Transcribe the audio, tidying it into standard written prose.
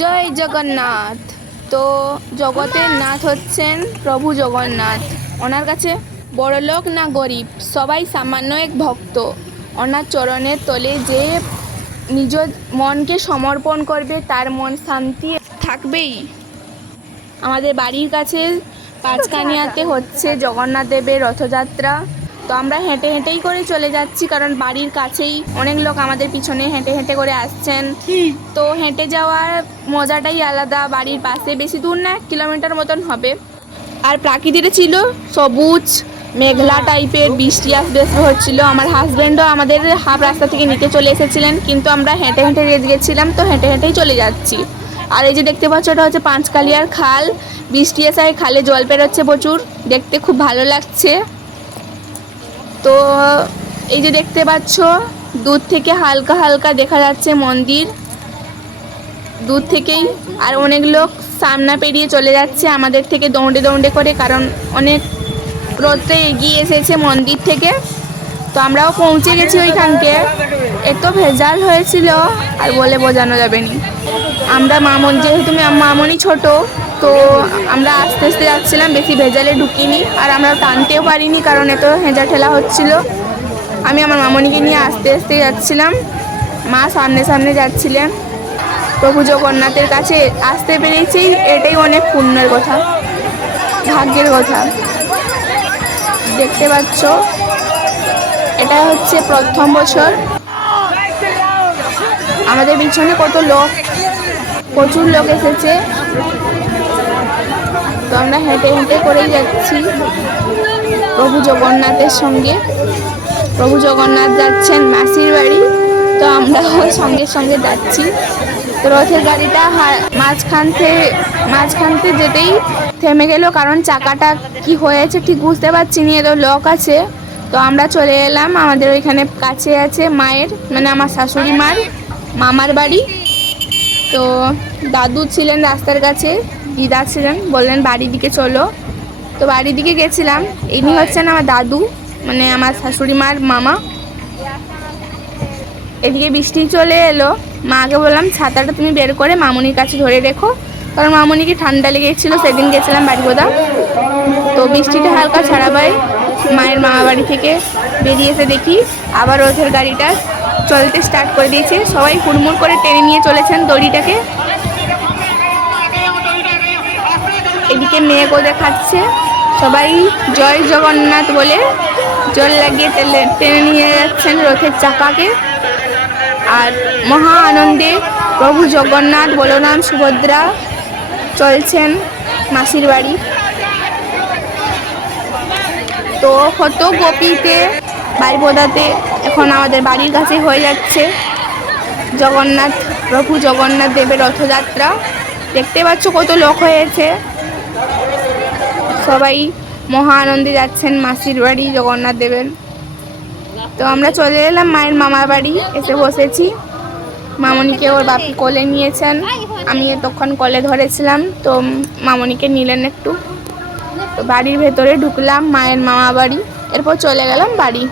জয় জগন্নাথ। তো জগতের নাথ হচ্ছেন প্রভু জগন্নাথ। ওনার কাছে বড়লোক না গরিব সবাই সামান্য এক ভক্ত। ওনার চরণের তলে যে নিজ মনকে সমর্পণ করবে তার মন শান্তি থাকবেই। আমাদের বাড়ির কাছে পাঁচকানিয়াতে হচ্ছে জগন্নাথ দেবের রথযাত্রা। তো আমরা হেঁটে হেঁটেই করে চলে যাচ্ছি, কারণ বাড়ির কাছেই অনেক লোক আমাদের পিছনে হেঁটে হেঁটে করে আসছেন। তো হেঁটে যাওয়ার মজাটাই আলাদা। বাড়ির পাশে, বেশি দূর না, 1 কিলোমিটার মতন হবে। আর প্রাকৃতিকটা ছিল সবুজ মেঘলা টাইপের, বৃষ্টি আসবে হচ্ছিল। আমার হাজব্যান্ডও আমাদের হাফ রাস্তা থেকে নিতে চলে এসেছিলেন, কিন্তু আমরা হেঁটে হেঁটে গেছিলাম, তো হেঁটে হেঁটেই চলে যাচ্ছি। আর এই যে দেখতে পাচ্ছ, এটা হচ্ছে পাঁচকালিয়ার খাল। বৃষ্টি আসায় খালে জল বেরোচ্ছে প্রচুর, দেখতে খুব ভালো লাগছে। তো এই যে দেখতে পাচ্ছ, দূর থেকে হালকা হালকা দেখা যাচ্ছে মন্দির দূর থেকেই। আর অনেক লোক সামনা পেরিয়ে চলে যাচ্ছে আমাদের থেকে দৌড়ে দৌড়ে করে, কারণ অনেক রোদটা এগিয়ে এসেছে মন্দির থেকে। তো আমরাও পৌঁছে গেছি ওইখানকে। এত ভেজাল হয়েছিল আর বলে বোঝানো যাবে না। আমরা যেহেতু মামনি ছোট, তো আমরা আস্তে আস্তে যাচ্ছিলাম, বেশি ভেজালে ঢুকিনি। আর আমরা টানতেও পারিনি, কারণ এত হেঁচা ঠেলা হচ্ছিল। আমি আমার মামনিকে নিয়ে আস্তে আস্তে যাচ্ছিলাম, মা সামনে সামনে যাচ্ছিলেন। প্রভু জগন্নাথের কাছে আসতে পেরেছি, এটাই অনেক পুণ্যের কথা, ভাগ্যের কথা। দেখতে পাচ্ছ, এটা হচ্ছে প্রথম বছর। আমাদের পিছনে কত লোক, প্রচুর লোক এসেছে। তো আমরা হেঁটে হেঁটে করেই যাচ্ছি প্রভু জগন্নাথের সঙ্গে। প্রভু জগন্নাথ যাচ্ছেন মাসির বাড়ি, তো আমরাও সঙ্গে সঙ্গে যাচ্ছি। তো রথের গাড়িটা মাঝখানতে যেতেই থেমে গেল, কারণ চাকাটা কি হয়েছে ঠিক বুঝতে পারছি না, এত লোক আছে। তো আমরা চলে এলাম, আমাদের ওইখানে কাছে আছে মায়ের, মানে আমার শাশুড়ি মার মামার বাড়ি। তো দাদু ছিলেন রাস্তার কাছে, দিদা ছিলেন, বললেন বাড়ির দিকে চলো। তো বাড়ির দিকে গেছিলাম। ইনি হচ্ছেন আমার দাদু, মানে আমার শাশুড়ি মার মামা। এদিকে বৃষ্টি চলে এলো। মাকে বললাম ছাতাটা তুমি বের করে মামনির কাছে ধরে রেখো, কারণ মামনিকে ঠান্ডা লেগেছিলো, সেদিন গেছিলাম বাড়িবোদা। তো বৃষ্টিটা হালকা ছাড়াবাই মায়ের মামা বাড়ি থেকে বেরিয়ে এসে দেখি আবার রথের গাড়িটা চলতে স্টার্ট করে দিয়েছে। সবাই হুড়মুড় করে টেনে নিয়ে চলেছেন দড়িটাকে। এদিকে মেয়েকেও দেখাচ্ছে, সবাই জয় জগন্নাথ বলে জল লাগিয়ে টেনে নিয়ে যাচ্ছেন রথের চাকাকে। আর মহা আনন্দে প্রভু জগন্নাথ, বলরাম, সুভদ্রা চলছেন মাসির বাড়ি। তো কত গোপীতে বাড়িবোদাতে এখন আমাদের বাড়ির কাছে হয়ে যাচ্ছে প্রভু জগন্নাথ দেবের রথযাত্রা। দেখতে পাচ্ছ কত লোক হয়েছে, সবাই মহা আনন্দে যাচ্ছেন মাসির বাড়ি জগন্নাথ দেবের। তো আমরা চলে এলাম মায়ের মামার বাড়ি, এসে বসেছি। মামনিকে ওর বাপি কোলে নিয়েছেন, আমি তখন কোলে ধরেছিলাম, তো মামনিকে নিলেন একটু। তো বাড়ির ভেতরে ঢুকলাম, মায়ের মামা বাড়ি, এরপর চলে গেলাম বাড়ি।